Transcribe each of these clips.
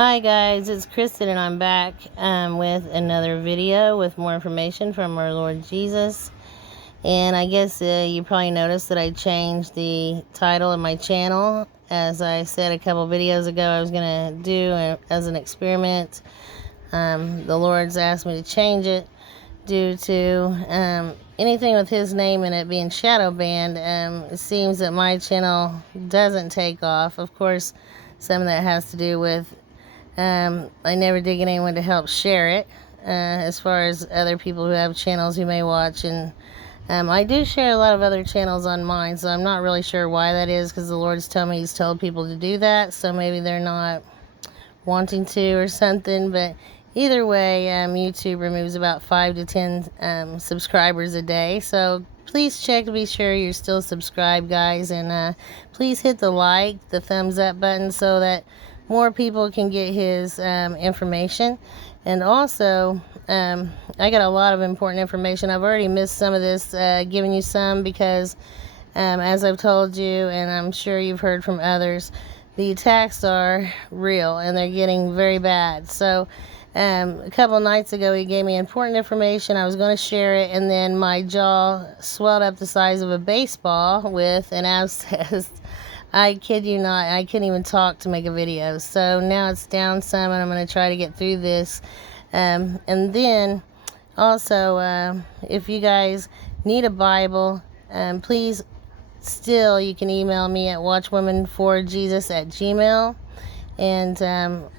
Hi guys, it's Kristen and I'm back with another video with more information from our Lord Jesus. And I guess you probably noticed that I changed the title of my channel. As I said a couple videos ago, I was going to do as an experiment. The Lord's asked me to change it due to anything with his name in it being shadow banned. It seems that my channel doesn't take off. Of course, some of that has to do with I never did get anyone to help share it, as far as other people who have channels who may watch. And I do share a lot of other channels on mine, so I'm not really sure why that is, because the Lord's told me he's told people to do that, so maybe they're not wanting to or something. But either way, YouTube removes about 5 to 10 subscribers a day, so please check to be sure you're still subscribed, guys. And please hit the the thumbs up button so that more people can get his information. And also, I got a lot of important information. I've already missed some of this, giving you some, because as I've told you, and I'm sure you've heard from others, the attacks are real and they're getting very bad. So a couple of nights ago, he gave me important information. I was going to share it, and then my jaw swelled up the size of a baseball with an abscess. I kid you not, I couldn't even talk to make a video. So now it's down some, and I'm going to try to get through this. And then also, if you guys need a Bible, please still, you can email me at watchwomenforjesus@gmail.com. And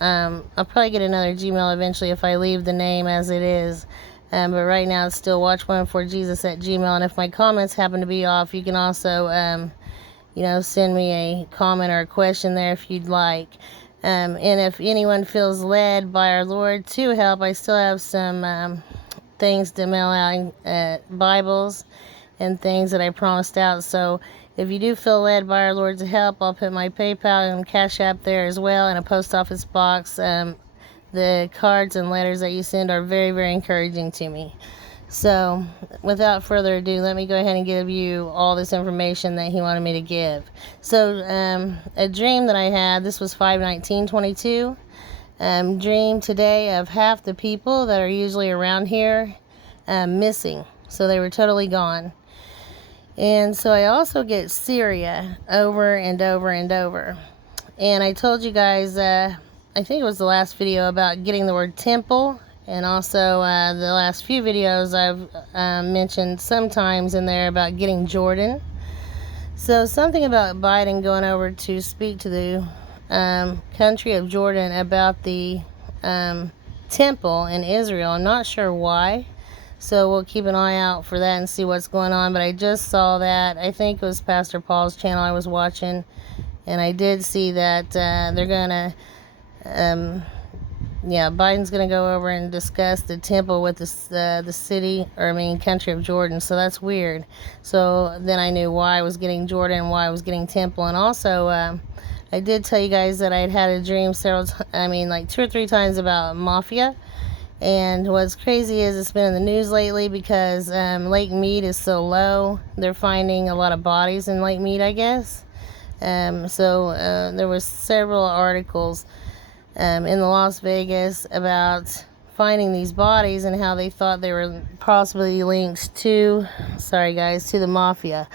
I'll probably get another Gmail eventually if I leave the name as it is. But right now it's still watchwomenforjesus@gmail.com. And if my comments happen to be off, you can also send me a comment or a question there if you'd like. And if anyone feels led by our Lord to help, I still have some things to mail out, Bibles and things that I promised out. So if you do feel led by our Lord to help, I'll put my PayPal and Cash App there as well, and a post office box. The cards and letters that you send are very, very encouraging to me. So, without further ado, let me go ahead and give you all this information that he wanted me to give. So, a dream that I had, this was 5/19/22. Dream today of half the people that are usually around here missing. So, they were totally gone. And so, I also get Syria over and over and over. And I told you guys, I think it was the last video, about getting the word temple. And also the last few videos I've mentioned sometimes in there about getting Jordan. So something about Biden going over to speak to the country of Jordan about the temple in Israel. I'm not sure why. So we'll keep an eye out for that and see what's going on. But I just saw that. I think it was Pastor Paul's channel I was watching. And I did see that they're going to... Biden's going to go over and discuss the temple with the country of Jordan. So that's weird. So then I knew why I was getting Jordan, why I was getting temple. And also, I did tell you guys that I'd had a dream like 2 or 3 times about mafia. And what's crazy is it's been in the news lately because Lake Mead is so low. They're finding a lot of bodies in Lake Mead, I guess. So there was several articles in the Las Vegas about finding these bodies and how they thought they were possibly linked to the mafia.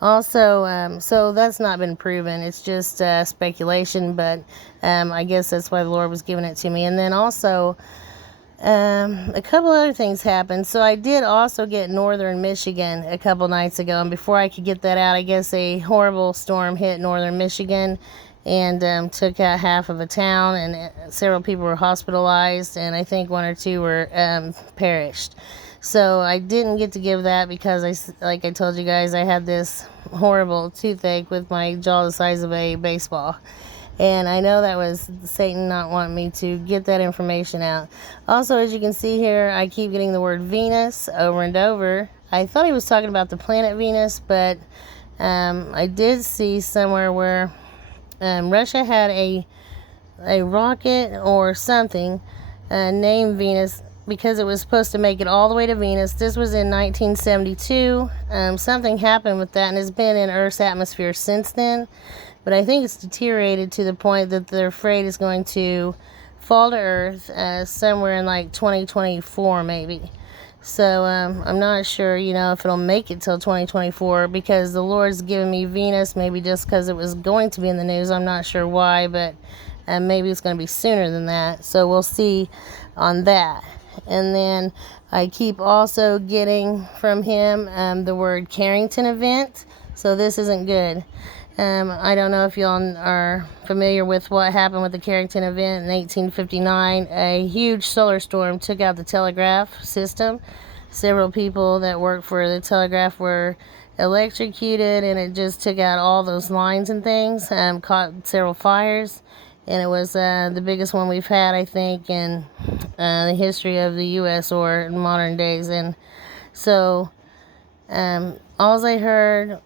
Also, so that's not been proven. It's just speculation, but I guess that's why the Lord was giving it to me. And then also, a couple other things happened. So I did also get northern Michigan a couple nights ago, and before I could get that out, I guess a horrible storm hit northern Michigan and took out half of a town, and several people were hospitalized, and I think 1 or 2 were perished. So I didn't get to give that because, like I told you guys, I had this horrible toothache with my jaw the size of a baseball. And I know that was Satan not wanting me to get that information out. Also, as you can see here, I keep getting the word Venus over and over. I thought he was talking about the planet Venus, but I did see somewhere where Russia had a rocket or something named Venus because it was supposed to make it all the way to Venus. This was in 1972. Something happened with that, and it's been in Earth's atmosphere since then. But I think it's deteriorated to the point that they're afraid it's going to fall to Earth somewhere in like 2024 maybe. So I'm not sure, if it'll make it till 2024, because the Lord's given me Venus, maybe just because it was going to be in the news. I'm not sure why, but maybe it's going to be sooner than that. So we'll see on that. And then I keep also getting from him the word Carrington event. So this isn't good. I don't know if y'all are familiar with what happened with the Carrington event in 1859. A huge solar storm took out the telegraph system. Several people that worked for the telegraph were electrocuted, and it just took out all those lines and things, caught several fires, and it was the biggest one we've had, I think, in the history of the U.S. or in modern days. And so all I heard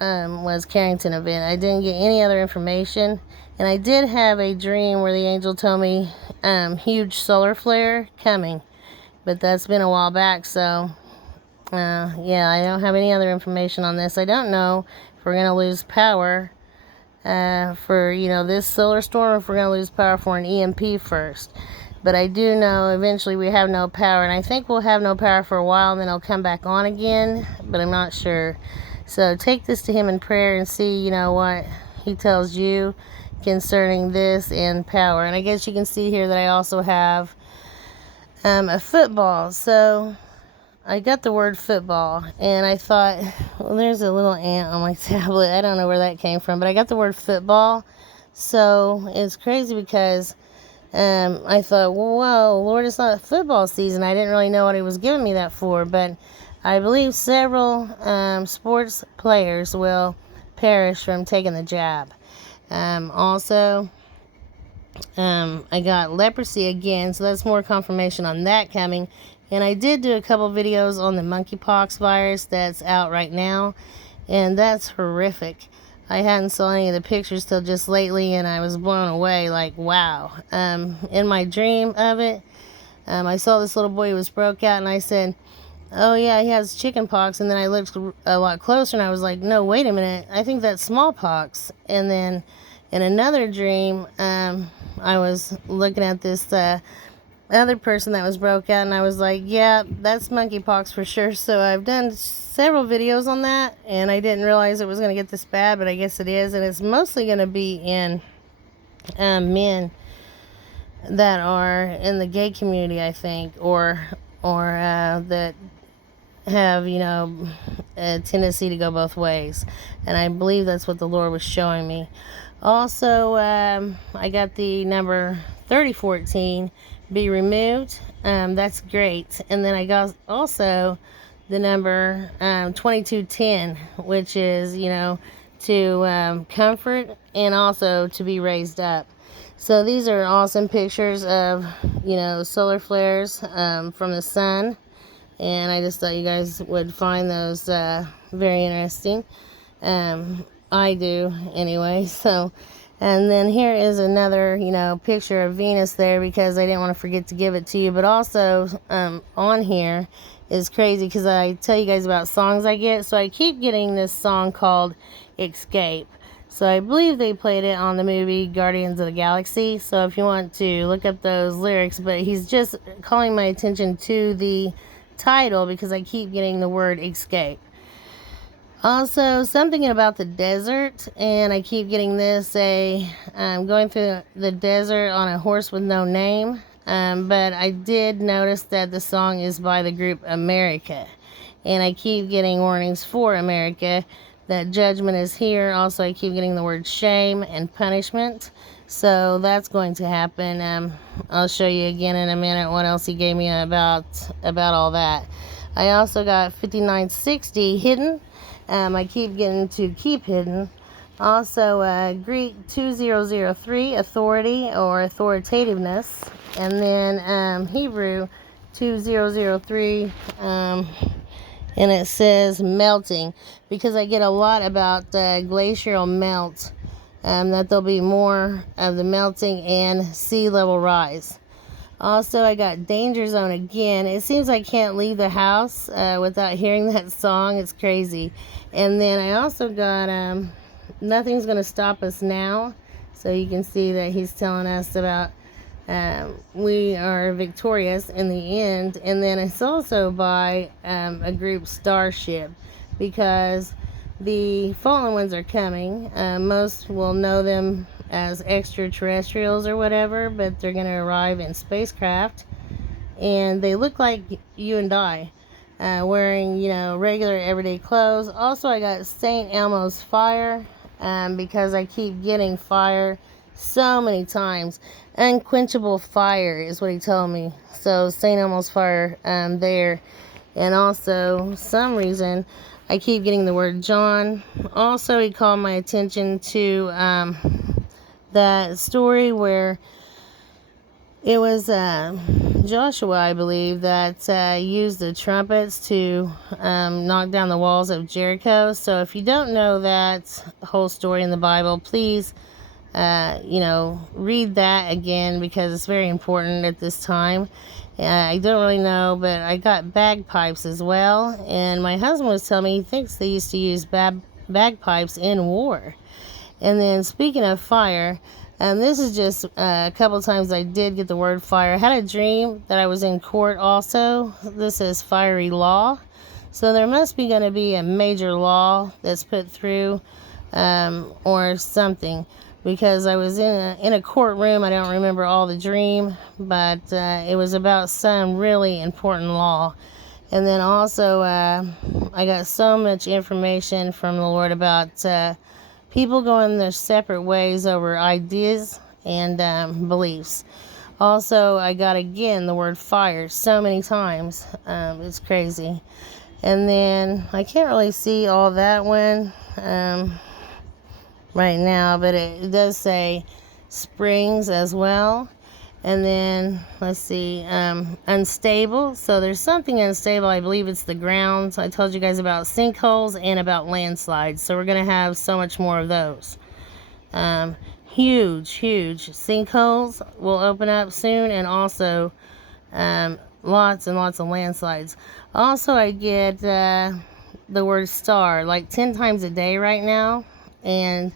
was Carrington event. I didn't get any other information, and I did have a dream where the angel told me huge solar flare coming, but that's been a while back. So yeah, I don't have any other information on this. I don't know if we're gonna lose power for this solar storm, or if we're gonna lose power for an EMP first. But I do know eventually we have no power, and I think we'll have no power for a while, and then it'll come back on again, but I'm not sure. So take this to him in prayer and see, what he tells you concerning this and power. And I guess you can see here that I also have a football. So I got the word football, and I thought, well, there's a little ant on my tablet. I don't know where that came from, but I got the word football. So it's crazy because I thought, well, whoa, Lord, it's not football season. I didn't really know what he was giving me that for, but I believe several sports players will perish from taking the jab. Also, I got leprosy again, so that's more confirmation on that coming. And I did do a couple videos on the monkeypox virus that's out right now, and that's horrific. I hadn't saw any of the pictures till just lately, and I was blown away, like, wow. In my dream of it, I saw this little boy who was broke out, and I said, oh yeah, he has chicken pox. And then I looked a lot closer, and I was like, no, wait a minute, I think that's smallpox. And then in another dream, I was looking at this other person that was broke out, and I was like, yeah, that's monkeypox for sure. So I've done several videos on that, and I didn't realize it was going to get this bad, but I guess it is. And it's mostly going to be in men that are in the gay community, I think, or that have a tendency to go both ways. And I believe that's what the Lord was showing me. Also, I got the number 3014 be removed. That's great. And then I got also the number 2210, which is to comfort and also to be raised up. So these are awesome pictures of solar flares from the sun. And I just thought you guys would find those very interesting. I do anyway. So, and then here is another, picture of Venus there, because I didn't want to forget to give it to you. But also on here is crazy because I tell you guys about songs I get. So I keep getting this song called Escape. So I believe they played it on the movie Guardians of the Galaxy. So if you want to look up those lyrics, but he's just calling my attention to the title because I keep getting the word escape. Also, something about the desert, and I keep getting this, going through the desert on a horse with no name. But I did notice that the song is by the group America, and I keep getting warnings for America that judgment is here. Also, I keep getting the word shame and punishment. So that's going to happen. I'll show you again in a minute what else he gave me about all that. I also got 5960 hidden. I keep getting to keep hidden. Also, Greek 2003, authority or authoritativeness. And then Hebrew 2003, and it says melting, because I get a lot about glacial melt. That there'll be more of the melting and sea level rise. Also, I got danger zone again. It seems I can't leave the house without hearing that song. It's crazy. And then I also got nothing's going to stop us now. So you can see that he's telling us about we are victorious in the end. And then it's also by a group Starship, because the fallen ones are coming. Most will know them as extraterrestrials or whatever, but they're going to arrive in spacecraft, and they look like you and I, wearing, regular everyday clothes. Also, I got St. Elmo's fire, because I keep getting fire so many times. Unquenchable fire is what he told me. So St. Elmo's fire there. And also, some reason, I keep getting the word John. Also, he called my attention to that story where it was Joshua, I believe, that used the trumpets to knock down the walls of Jericho. So if you don't know that whole story in the Bible, please, read that again, because it's very important at this time. I don't really know, but I got bagpipes as well. And my husband was telling me he thinks they used to use bagpipes in war. And then speaking of fire, this is just a couple times I did get the word fire. I had a dream that I was in court also. This is fiery law. So there must be going to be a major law that's put through, or something, because I was in a courtroom. I don't remember all the dream, but it was about some really important law. And then also I got so much information from the Lord about people going their separate ways over ideas and beliefs. Also, I got again the word fire so many times. It's crazy. And then I can't really see all that one right now, but it does say springs as well. And then let's see, unstable. So there's something unstable. I believe it's the ground. So I told you guys about sinkholes and about landslides. So we're going to have so much more of those. Huge sinkholes will open up soon, and also lots and lots of landslides. Also, I get the word star like 10 times a day right now. And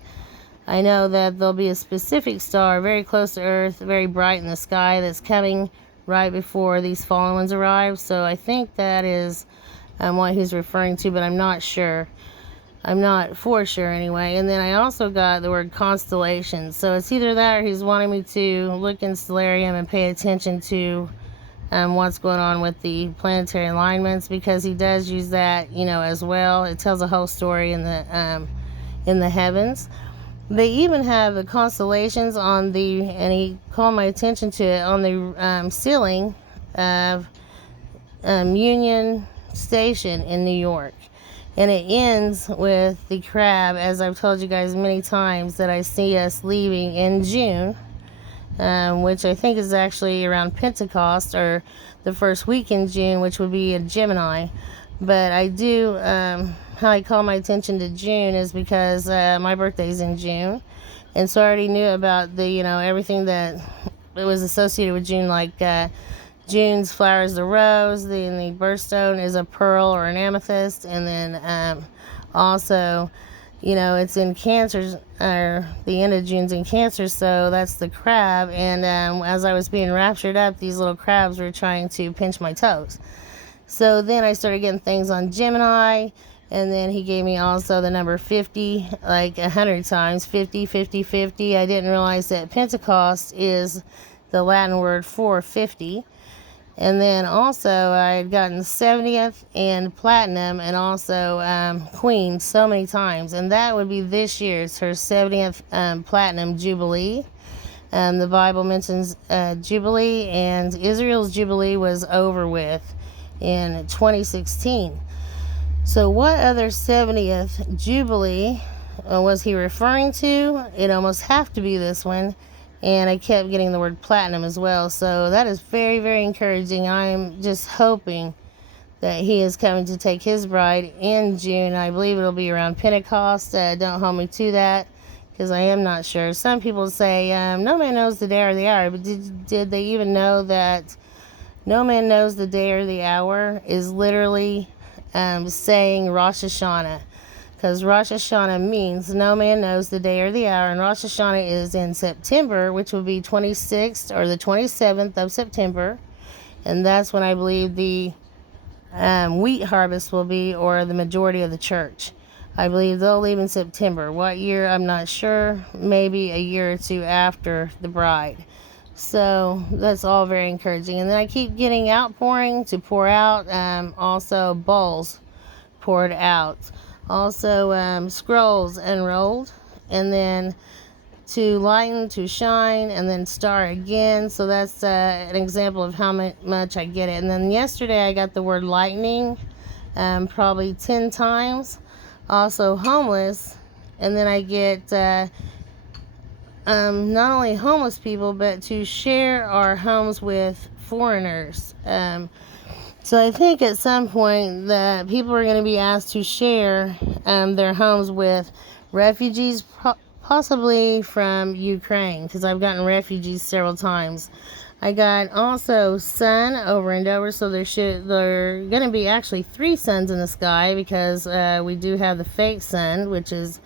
I know that there'll be a specific star very close to Earth, very bright in the sky, that's coming right before these fallen ones arrive. So I think that is what he's referring to, but I'm not sure. I'm not for sure anyway. And then I also got the word constellation. So it's either that, or he's wanting me to look in Stellarium and pay attention to what's going on with the planetary alignments, because he does use that, as well. It tells a whole story in the heavens. They even have the constellations and he called my attention to it on the ceiling of Union Station in New York. And it ends with the crab, as I've told you guys many times, that I see us leaving in June, which I think is actually around Pentecost, or the first week in June, which would be a Gemini. But I do, how I call my attention to June is because my birthday's in June. And so I already knew about the, everything that it was associated with June, like June's flower is the rose, the birthstone is a pearl or an amethyst. And then also, it's in Cancer, or the end of June's in Cancer, so that's the crab. And as I was being raptured up, these little crabs were trying to pinch my toes. So then I started getting things on Gemini, and then he gave me also the number 50, like 100 times, 50, 50, 50. I didn't realize that Pentecost is the Latin word for 50. And then also I had gotten 70th and platinum, and also Queen so many times. And that would be this year. It's her 70th platinum jubilee. The Bible mentions jubilee, and Israel's jubilee was over with in 2016. So what other 70th jubilee was he referring to? It almost have to be this one. And I kept getting the word platinum as well. So that is very, very encouraging. I'm just hoping that he is coming to take his bride in June. I believe it'll be around Pentecost. Don't hold me to that, because I am not sure. Some people say no man knows the day or the hour. But did they even know that no man knows the day or the hour is literally saying Rosh Hashanah? because Rosh Hashanah means no man knows the day or the hour, and Rosh Hashanah is in September, which will be 26th or the 27th of September, and that's when I believe the wheat harvest will be, or the majority of the church. I believe they'll leave in September. What year, I'm not sure. Maybe a year or two after the bride. So that's all very encouraging. And then I keep getting outpouring to pour out. Also bowls poured out. Also scrolls unrolled. And then to lighten, to shine, and then star again. So that's an example of how much I get it. And then yesterday I got the word lightning probably 10 times. Also homeless. And then I get not only homeless people, but to share our homes with foreigners. So I think at some point that people are going to be asked to share their homes with refugees, possibly from Ukraine, because I've gotten refugees several times. I got also sun over and over, so there are going to be actually 3 suns in the sky, because we do have the fake sun, which is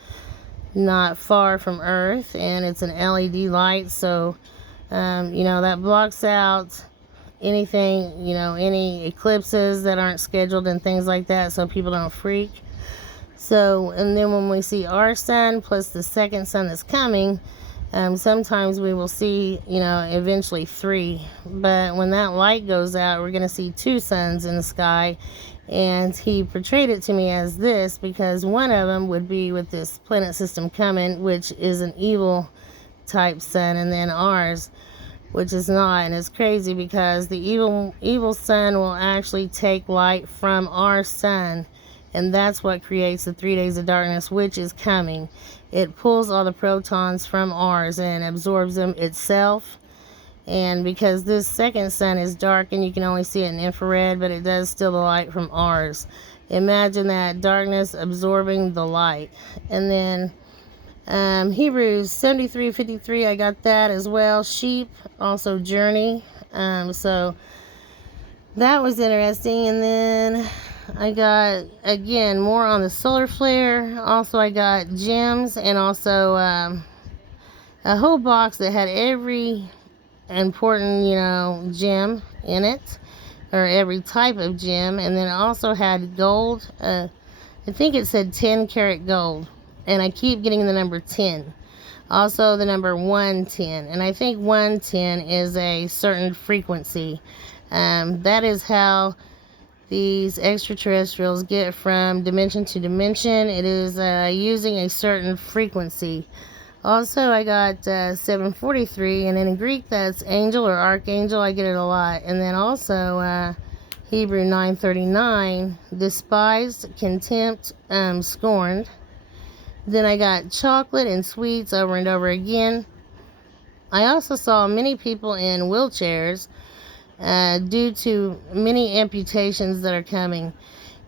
not far from Earth, and it's an LED light, so that blocks out anything, any eclipses that aren't scheduled and things like that, so people don't freak. So, and then when we see our sun plus the second sun that's coming, sometimes we will see, eventually 3. But when that light goes out, we're going to see 2 suns in the sky. And he portrayed it to me as this, because one of them would be with this planet system coming, which is an evil type sun, and then ours, which is not. And it's crazy because the evil sun will actually take light from our sun. And that's what creates the 3 days of darkness, which is coming. It pulls all the protons from ours and absorbs them itself. And because this second sun is dark and you can only see it in infrared, but it does steal the light from ours. Imagine that darkness absorbing the light. And then Hebrews 73:53, I got that as well. Sheep, also journey. So that was interesting. And then I got, again, more on the solar flare. Also, I got gems, and also a whole box that had every important, gem in it, or every type of gem. And then it also had gold. I think it said 10 karat gold, and I keep getting the number 10. Also the number 110, and I think 110 is a certain frequency. That is how these extraterrestrials get from dimension to dimension. It is using a certain frequency. Also, I got 743, and in Greek that's angel or archangel. I get it a lot. And then also Hebrew 9:39, despised, contempt, scorned. Then I got chocolate and sweets over and over again. I also saw many people in wheelchairs due to many amputations that are coming.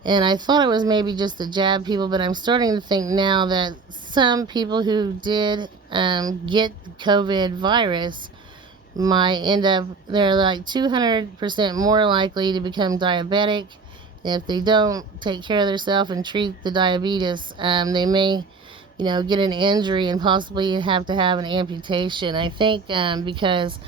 And I thought it was maybe just the jab people, but I'm starting to think now that some people who did get COVID virus might end up, they're like 200% more likely to become diabetic. If they don't take care of themselves and treat the diabetes, they may, get an injury and possibly have to have an amputation. I think because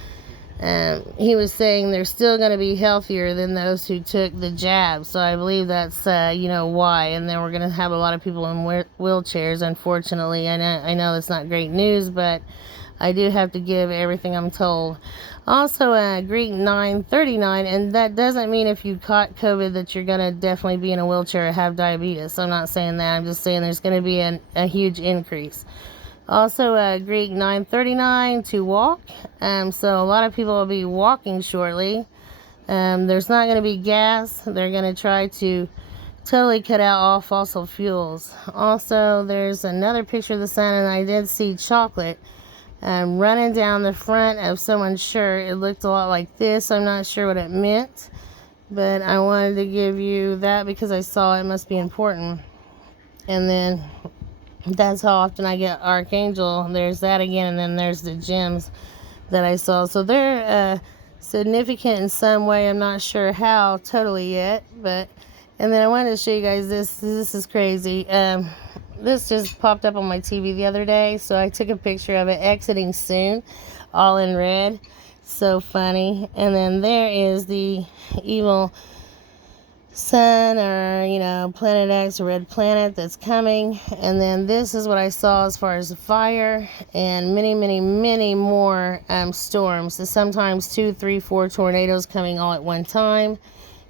he was saying they're still going to be healthier than those who took the jab. So I believe that's, why. And then we're going to have a lot of people in wheelchairs, unfortunately. I know that's not great news, but I do have to give everything I'm told. Also, Greek 9:39, and that doesn't mean if you caught COVID that you're going to definitely be in a wheelchair or have diabetes. I'm not saying that. I'm just saying there's going to be a huge increase. Also, Greek 9:39, to walk. So a lot of people will be walking shortly. There's not going to be gas. They're going to try to totally cut out all fossil fuels. Also, there's another picture of the sun, and I did see chocolate running down the front of someone's shirt. It looked a lot like this. I'm not sure what it meant, but I wanted to give you that because I saw it must be important. And then that's how often I get archangel. There's that again, and then there's the gems that I saw. So they're significant in some way. I'm not sure how totally yet, but and then I wanted to show you guys this. This is crazy. this just popped up on my TV the other day, so I took a picture of it exiting soon, all in red. So funny. And then there is the evil sun, or Planet X, a red planet that's coming. And then this is what I saw as far as the fire, and many more storms. So sometimes 2, 3, 4 tornadoes coming all at one time.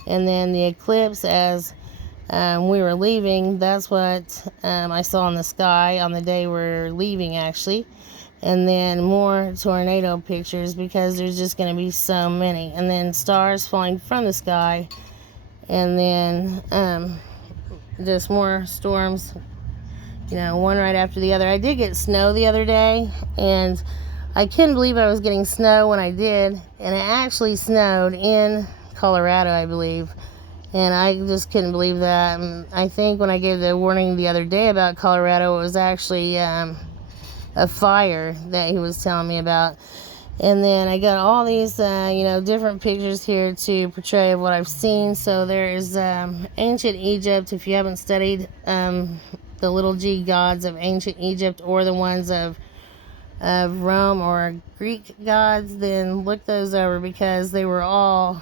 And then the eclipse as we were leaving, that's what I saw in the sky on the day we're leaving, actually. And then more tornado pictures, because there's just going to be so many. And then stars falling from the sky. And then just more storms, one right after the other. I did get snow the other day, and I couldn't believe I was getting snow when I did. And it actually snowed in Colorado, I believe. And I just couldn't believe that. And I think when I gave the warning the other day about Colorado, it was actually a fire that he was telling me about. And then I got all these, different pictures here to portray what I've seen. So there is ancient Egypt. If you haven't studied the little g gods of ancient Egypt, or the ones of Rome or Greek gods, then look those over, because they were all,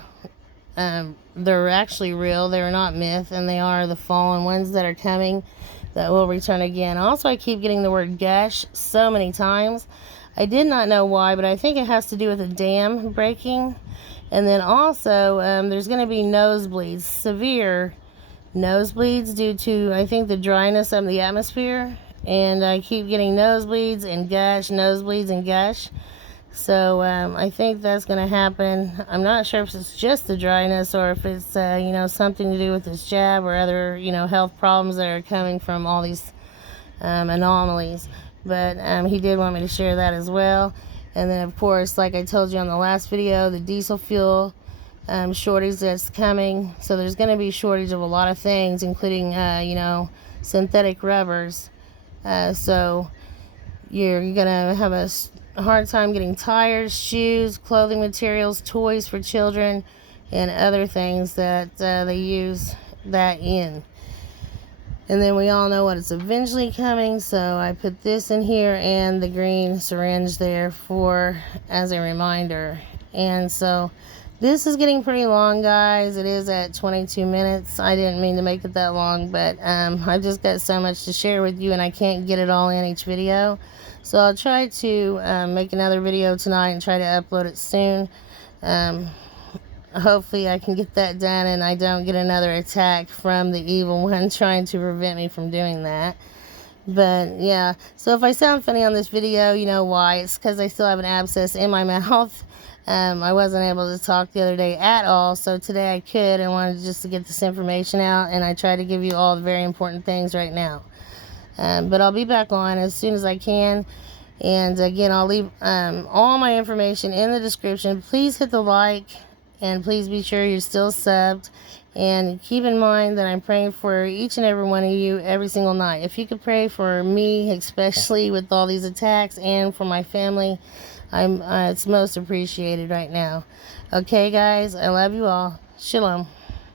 they're actually real. They're not myth, and they are the fallen ones that are coming, that will return again. Also, I keep getting the word gush so many times. I did not know why, but I think it has to do with a dam breaking. And then also, there's going to be nosebleeds, severe nosebleeds, due to, I think, the dryness of the atmosphere. And I keep getting nosebleeds and gush, nosebleeds and gush. So I think that's going to happen. I'm not sure if it's just the dryness, or if it's, something to do with this jab, or other, health problems that are coming from all these anomalies. But he did want me to share that as well. And then, of course, like I told you on the last video, the diesel fuel shortage that's coming. So there's going to be shortage of a lot of things, including, synthetic rubbers. So you're going to have a hard time getting tires, shoes, clothing materials, toys for children, and other things that they use that in. And then we all know what is eventually coming, so I put this in here, and the green syringe there as a reminder. And so this is getting pretty long, guys. It is at 22 minutes. I didn't mean to make it that long, but I just got so much to share with you, and I can't get it all in each video. So I'll try to make another video tonight and try to upload it soon. Hopefully I can get that done, and I don't get another attack from the evil one trying to prevent me from doing that. But yeah, so if I sound funny on this video, you know why. It's because I still have an abscess in my mouth. I wasn't able to talk the other day at all, so today I could, and wanted just to get this information out, and I try to give you all the very important things right now. But I'll be back on as soon as I can. And again, I'll leave all my information in the description. Please hit the like, and please be sure you're still subbed. And keep in mind that I'm praying for each and every one of you every single night. If you could pray for me, especially with all these attacks, and for my family, it's most appreciated right now. Okay, guys, I love you all. Shalom.